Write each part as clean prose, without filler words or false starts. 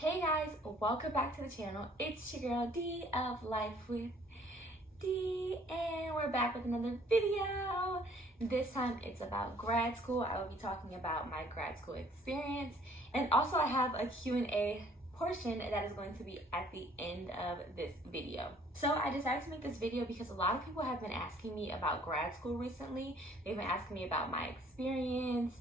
Hey guys, welcome back to the channel. It's your girl D of Life with D, and we're back with another video. This time it's about grad school. I will be talking about my grad school experience, and also I have a Q&A portion that is going to be at the end of this video. So I decided to make this video because a lot of people have been asking me about grad school recently. They've been asking me about my experience,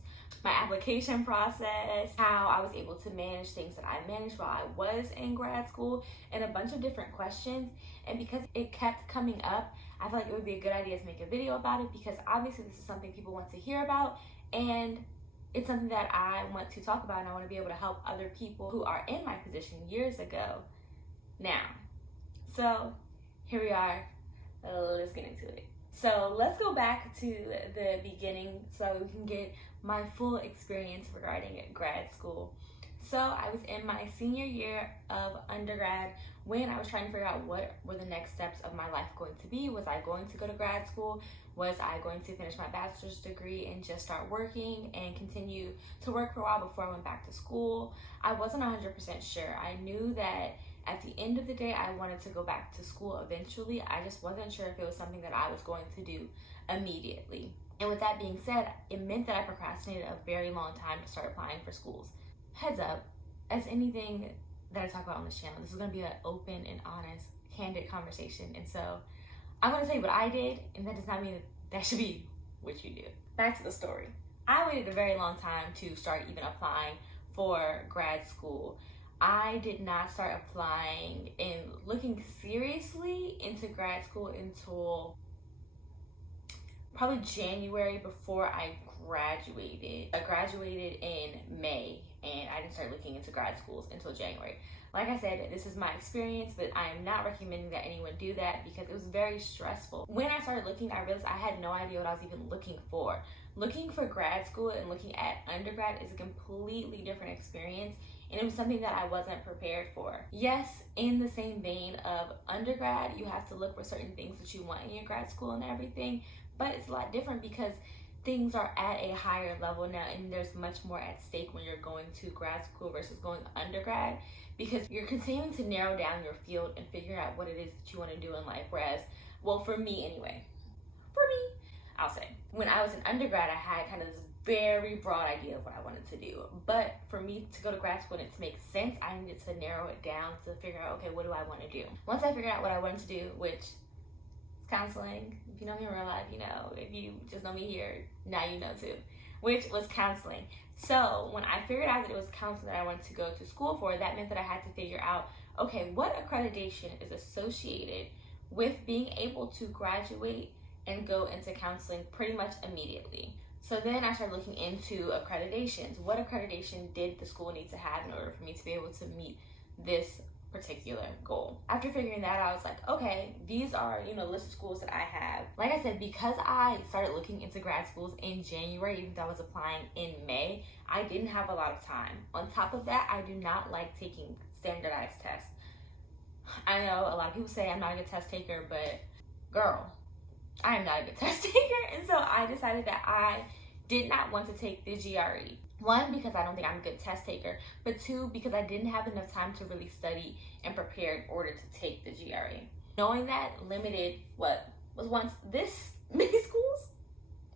my application process, how I was able to manage things that I managed while I was in grad school, and a bunch of different questions. And because it kept coming up, I feel like it would be a good idea to make a video about it, because obviously this is something people want to hear about, and it's something that I want to talk about, and I want to be able to help other people who are in my position years ago now. So here we are. Let's get into it. So let's go back to the beginning so we can get my full experience regarding grad school. So I was in my senior year of undergrad when I was trying to figure out what were the next steps of my life going to be. Was I going to go to grad school? Was I going to finish my bachelor's degree and just start working and continue to work for a while before I went back to school? I wasn't 100% sure. I knew that at the end of the day, I wanted to go back to school eventually. I just wasn't sure if it was something that I was going to do immediately. And with that being said, it meant that I procrastinated a very long time to start applying for schools. Heads up, as anything that I talk about on this channel, this is going to be an open and honest, candid conversation. And so I'm going to tell you what I did, and that does not mean that should be what you do. Back to the story. I waited a very long time to start even applying for grad school. I did not start applying and looking seriously into grad school until probably January, before I graduated. I graduated in May, and I didn't start looking into grad schools until January. Like I said, this is my experience, but I am not recommending that anyone do that because it was very stressful. When I started looking, I realized I had no idea what I was even looking for. Looking for grad school and looking at undergrad is a completely different experience, and it was something that I wasn't prepared for. Yes, in the same vein of undergrad, you have to look for certain things that you want in your grad school and everything, but it's a lot different because things are at a higher level now, and there's much more at stake when you're going to grad school versus going undergrad, because you're continuing to narrow down your field and figure out what it is that you want to do in life. Whereas, well, for me anyway, I'll say, when I was in undergrad, I had kind of this very broad idea of what I wanted to do. But for me to go to grad school and it to make sense, I needed to narrow it down to figure out, okay, what do I want to do? Once I figured out what I wanted to do, which is counseling. If you know me in real life, you know. If you just know me here, now you know too. Which was counseling. So when I figured out that it was counseling that I wanted to go to school for, that meant that I had to figure out, okay, what accreditation is associated with being able to graduate and go into counseling pretty much immediately. So then I started looking into accreditations. What accreditation did the school need to have in order for me to be able to meet this particular goal? After figuring that out, I was like, okay, these are, a list of schools that I have. Like I said, because I started looking into grad schools in January, even though I was applying in May, I didn't have a lot of time. On top of that, I do not like taking standardized tests. I know a lot of people say I'm not a good test taker, but girl, I am not a good test taker. And so I decided that I did not want to take the GRE. One, because I don't think I'm a good test taker, but two, because I didn't have enough time to really study and prepare in order to take the GRE. Knowing that limited what was once this many schools,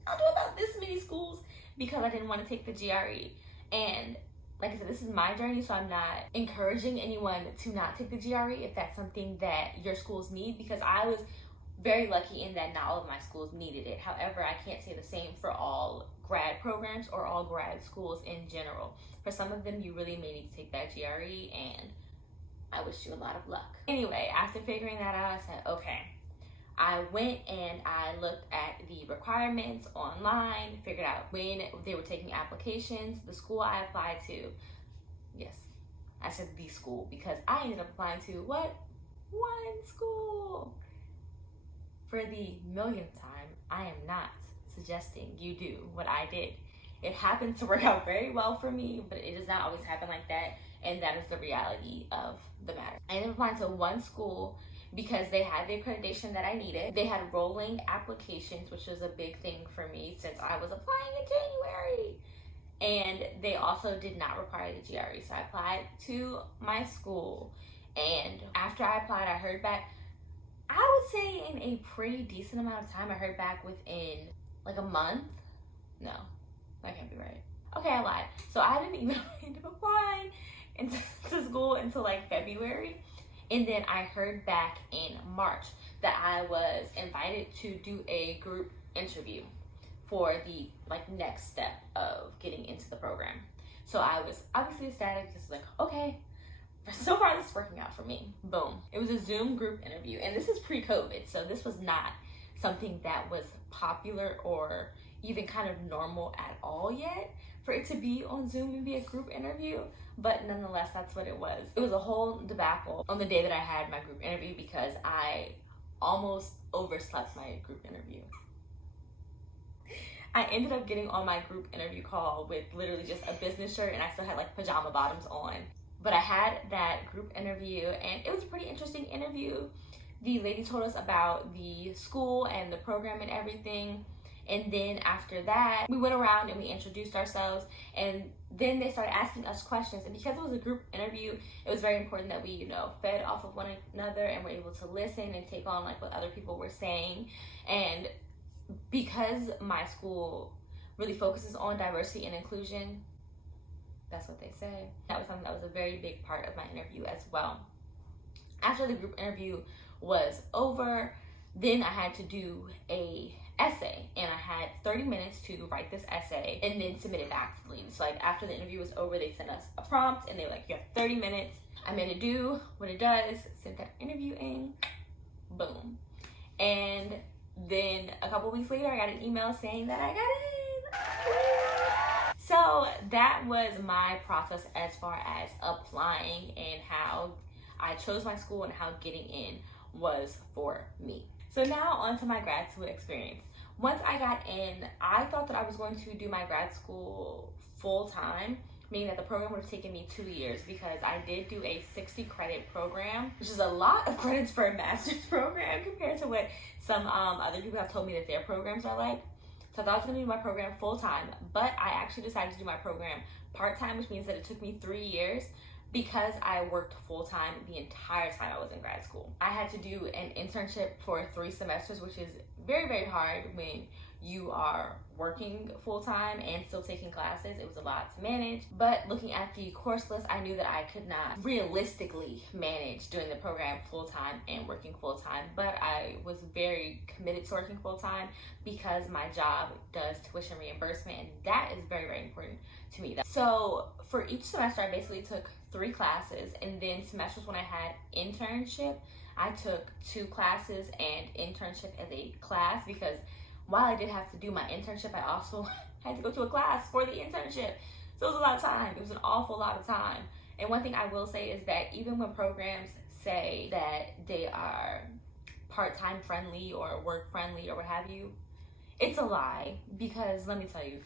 I'll do about this many schools because I didn't want to take the GRE. And like I said, this is my journey, so I'm not encouraging anyone to not take the GRE if that's something that your schools need, because I was very lucky in that not all of my schools needed it. However, I can't say the same for all grad programs or all grad schools in general. For some of them, you really may need to take that GRE, and I wish you a lot of luck. Anyway, after figuring that out, I said, okay. I went and I looked at the requirements online, figured out when they were taking applications, the school I applied to. Yes, I said the school because I ended up applying to what? One school. For the millionth time, I am not suggesting you do what I did. It happened to work out very well for me, but it does not always happen like that, and that is the reality of the matter. I ended up applying to one school because they had the accreditation that I needed. They had rolling applications, which was a big thing for me since I was applying in January. And they also did not require the GRE. So I applied to my school, and after I applied, I heard back, I would say in a pretty decent amount of time. I heard back within like a month. No, that can't be right. Okay, I lied. So I didn't even end up applying into school until like February. And then I heard back in March that I was invited to do a group interview for the like next step of getting into the program. So I was obviously ecstatic, just like, okay, so far this is working out for me. Boom. It was a Zoom group interview, and this is pre-COVID, so this was not something that was popular or even kind of normal at all yet, for it to be on Zoom and be a group interview. But nonetheless, that's what it was. It was a whole debacle on the day that I had my group interview because I almost overslept my group interview. I ended up getting on my group interview call with literally just a business shirt, and I still had like pajama bottoms on. But I had that group interview, and it was a pretty interesting interview. The lady told us about the school and the program and everything. And then after that, we went around and we introduced ourselves, and then they started asking us questions. And because it was a group interview, it was very important that we, fed off of one another and were able to listen and take on like what other people were saying. And because my school really focuses on diversity and inclusion, that's what they say, that was something that was a very big part of my interview as well. After the group interview was over, then I had to do a essay, and I had 30 minutes to write this essay and then submit it back to the lead. So like after the interview was over, they sent us a prompt and they were like, you have 30 minutes. I made it do what it does, sent that interview in, boom. And then a couple weeks later, I got an email saying that I got in. So that was my process as far as applying and how I chose my school and how getting in was for me. So now on to my grad school experience. Once I got in, I thought that I was going to do my grad school full time, meaning that the program would have taken me 2 years, because I did do a 60 credit program, which is a lot of credits for a master's program compared to what some other people have told me that their programs are like. So I thought I was going to do my program full time, but I actually decided to do my program part time, which means that it took me 3 years, because I worked full time the entire time I was in grad school. I had to do an internship for 3 semesters, which is very, very hard when you are working full time and still taking classes. It was a lot to manage, but looking at the course list, I knew that I could not realistically manage doing the program full time and working full time, but I was very committed to working full time because my job does tuition reimbursement, and that is very, very important to me. So for each semester, I basically took 3 classes, and then semesters when I had internship, I took 2 classes and internship as a class, because while I did have to do my internship, I also had to go to a class for the internship. So it was a lot of time. It was an awful lot of time. And one thing I will say is that even when programs say that they are part-time friendly or work friendly or what have you, it's a lie, because let me tell you,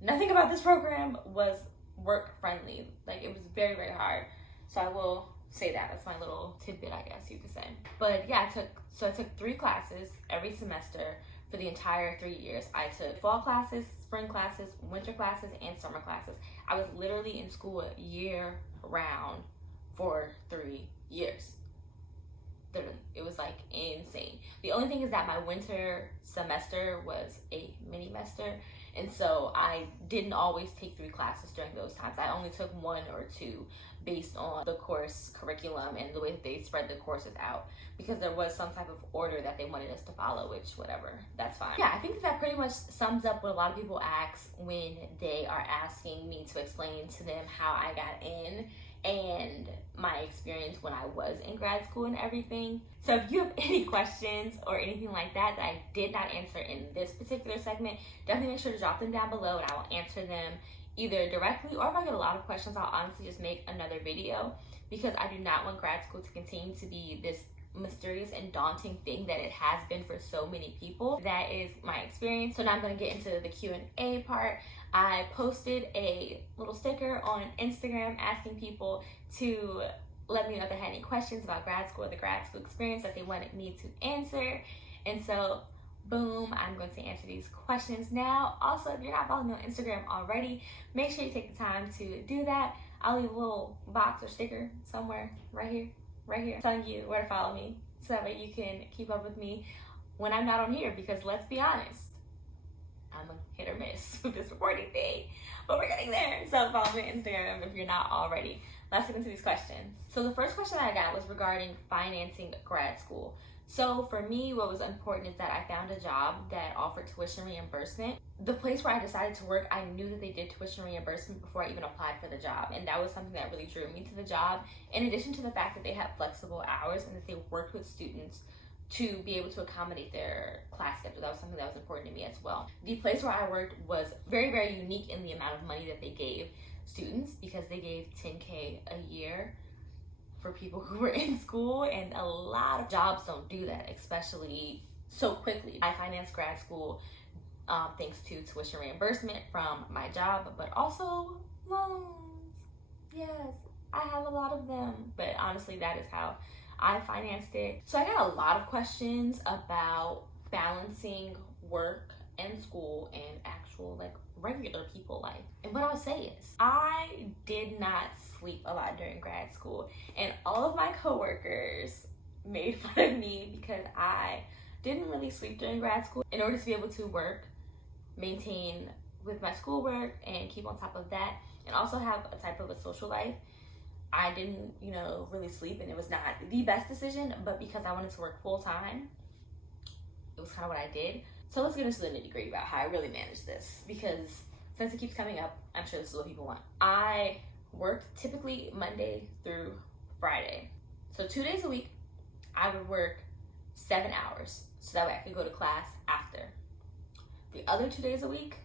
nothing about this program was work friendly. Like, it was very, very hard. So I will say that. That's my little tidbit, I guess you could say. But yeah, I took 3 classes every semester for the entire 3 years. I took fall classes, spring classes, winter classes, and summer classes. I was literally in school year round for 3 years. Literally, it was like insane. The only thing is that my winter semester was a mini-mester, and so I didn't always take 3 classes during those times. I only took 1 or 2 based on the course curriculum and the way that they spread the courses out, because there was some type of order that they wanted us to follow, which whatever, that's fine. Yeah, I think that pretty much sums up what a lot of people ask when they are asking me to explain to them how I got in and my experience when I was in grad school and everything. So if you have any questions or anything like that that I did not answer in this particular segment, definitely make sure to drop them down below, and I will answer them either directly, or if I get a lot of questions, I'll honestly just make another video, because I do not want grad school to continue to be this mysterious and daunting thing that it has been for so many people. That is my experience. So now I'm going to get into the Q&A part. I posted a little sticker on Instagram asking people to let me know if they had any questions about grad school or the grad school experience that they wanted me to answer. And so Boom, I'm going to answer these questions now. Also, if you're not following me on Instagram already, make sure you take the time to do that. I'll leave a little box or sticker somewhere right here, telling you where to follow me so that way you can keep up with me when I'm not on here, because let's be honest, I'm a hit or miss with this recording thing, but we're getting there. So follow me on Instagram if you're not already. Let's get into these questions. So the first question that I got was regarding financing grad school. So for me, what was important is that I found a job that offered tuition reimbursement. The place where I decided to work, I knew that they did tuition reimbursement before I even applied for the job. And that was something that really drew me to the job, in addition to the fact that they had flexible hours and that they worked with students to be able to accommodate their class schedule. That was something that was important to me as well. The place where I worked was very, very unique in the amount of money that they gave students, because they gave $10K a year for people who were in school, and a lot of jobs don't do that, especially so quickly. I financed grad school thanks to tuition reimbursement from my job, but also loans. Yes, I have a lot of them, but honestly, that is how I financed it. So I got a lot of questions about balancing work and school and actual regular people life. And what I'll say is, I did not sleep a lot during grad school, and all of my coworkers made fun of me because I didn't really sleep during grad school. In order to be able to work, maintain with my schoolwork, and keep on top of that, and also have a type of a social life, I didn't, really sleep, and it was not the best decision, but because I wanted to work full time, it was kind of what I did. So let's get into the nitty gritty about how I really managed this, because since it keeps coming up, I'm sure this is what people want. I worked typically Monday through Friday. So 2 days a week, I would work 7 hours so that way I could go to class after. The other 2 days a week,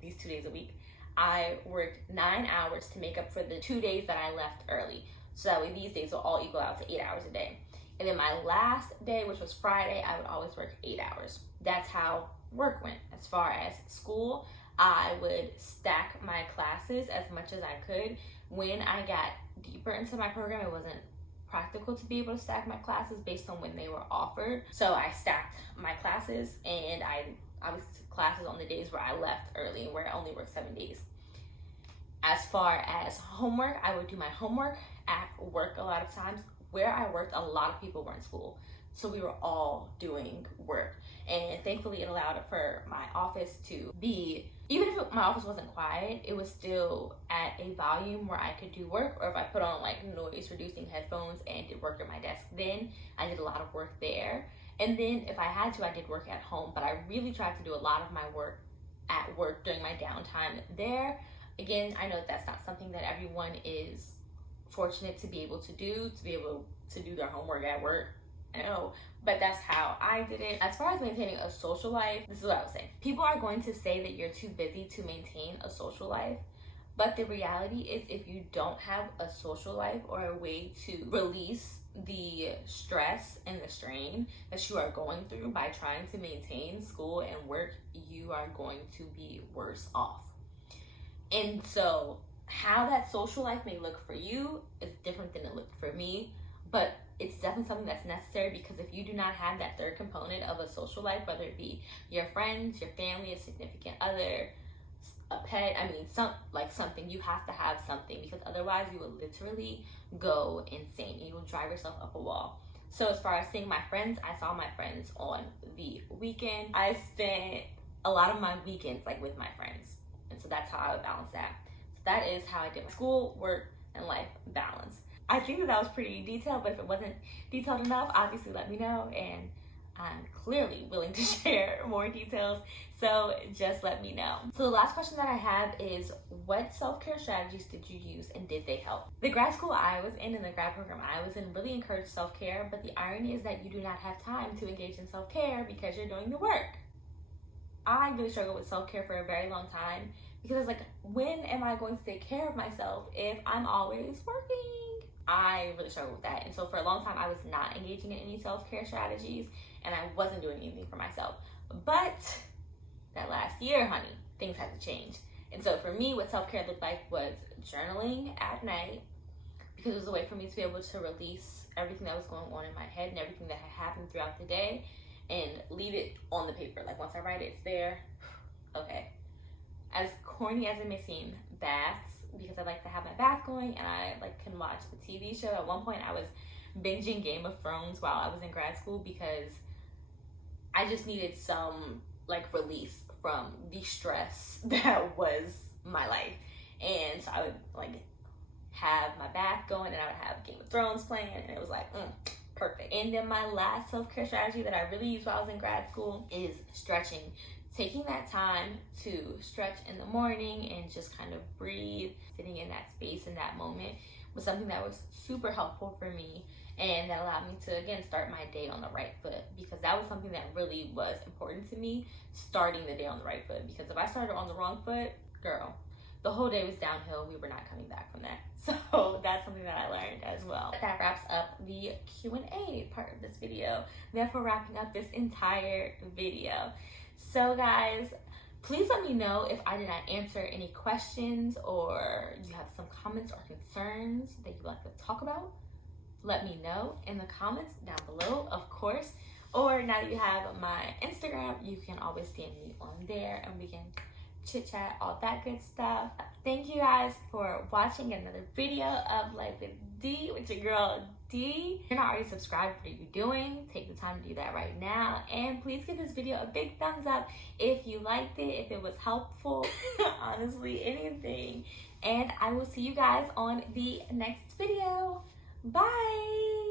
these 2 days a week, I worked 9 hours to make up for the 2 days that I left early. So that way these days will all equal out to 8 hours a day. And then my last day, which was Friday, I would always work 8 hours. That's how work went. As far as school, I would stack my classes as much as I could. When I got deeper into my program, it wasn't practical to be able to stack my classes based on when they were offered. So I stacked my classes, and I obviously took classes on the days where I left early and where I only worked 7 days. As far as homework, I would do my homework at work a lot of times. Where I worked, a lot of people were in school, so we were all doing work. And thankfully, it allowed for my office to be, even if my office wasn't quiet, it was still at a volume where I could do work. Or if I put on noise reducing headphones and did work at my desk, then I did a lot of work there. And then if I had to, I did work at home, but I really tried to do a lot of my work at work during my downtime there. Again, I know that's not something that everyone is fortunate to be able to do their homework at work. I know, but that's how I did it. As far as maintaining a social life, this is what I was saying. People are going to say that you're too busy to maintain a social life, but the reality is, if you don't have a social life or a way to release the stress and the strain that you are going through by trying to maintain school and work, you are going to be worse off. And so how that social life may look for you is different than it looked for me, but it's definitely something that's necessary, because if you do not have that third component of a social life, whether it be your friends, your family, a significant other, a pet, something, you have to have something, because otherwise you will literally go insane and you will drive yourself up a wall. So as far as seeing my friends, I saw my friends on the weekend. I spent a lot of my weekends with my friends, and so that's how I would balance that. That is how I did my school, work, and life balance. I think that was pretty detailed, but if it wasn't detailed enough, obviously let me know, and I'm clearly willing to share more details, so just let me know. So the last question that I have is, what self-care strategies did you use, and did they help? The grad school I was in and the grad program I was in really encouraged self-care, but the irony is that you do not have time to engage in self-care because you're doing the work. I really struggled with self-care for a very long time, because I was like, when am I going to take care of myself if I'm always working? I really struggled with that. And so for a long time, I was not engaging in any self-care strategies, and I wasn't doing anything for myself. But that last year, honey, things had to change. And so for me, what self-care looked like was journaling at night, because it was a way for me to be able to release everything that was going on in my head and everything that had happened throughout the day. and leave it on the paper. Like once I write it, it's there. Okay. As corny as it may seem, baths, because I like to have my bath going and I like can watch a TV show. At one point I was binging Game of Thrones while I was in grad school because I just needed some like release from the stress that was my life. And so I would like have my bath going and I would have Game of Thrones playing, and it was like perfect. And then my last self-care strategy that I really used while I was in grad school is stretching. Taking that time to stretch in the morning and just kind of breathe, sitting in that space in that moment was something that was super helpful for me, and that allowed me to again start my day on the right foot, because that was something that really was important to me, starting the day on the right foot. Because if I started on the wrong foot, girl, the whole day was downhill. We were not coming back from that. So that's something that I learned as well. That wraps up the Q&A part of this video, therefore wrapping up this entire video. So guys, please let me know if I did not answer any questions, or you have some comments or concerns that you'd like to talk about. Let me know in the comments down below, of course. Or now that you have my Instagram, you can always DM me on there and we can chit chat, all that good stuff. Thank you guys for watching another video of Life with D with your girl D. If you're not already subscribed, what are you doing? Take the time to do that right now. And please give this video a big thumbs up if you liked it, if it was helpful. Honestly, anything. And I will see you guys on the next video. Bye.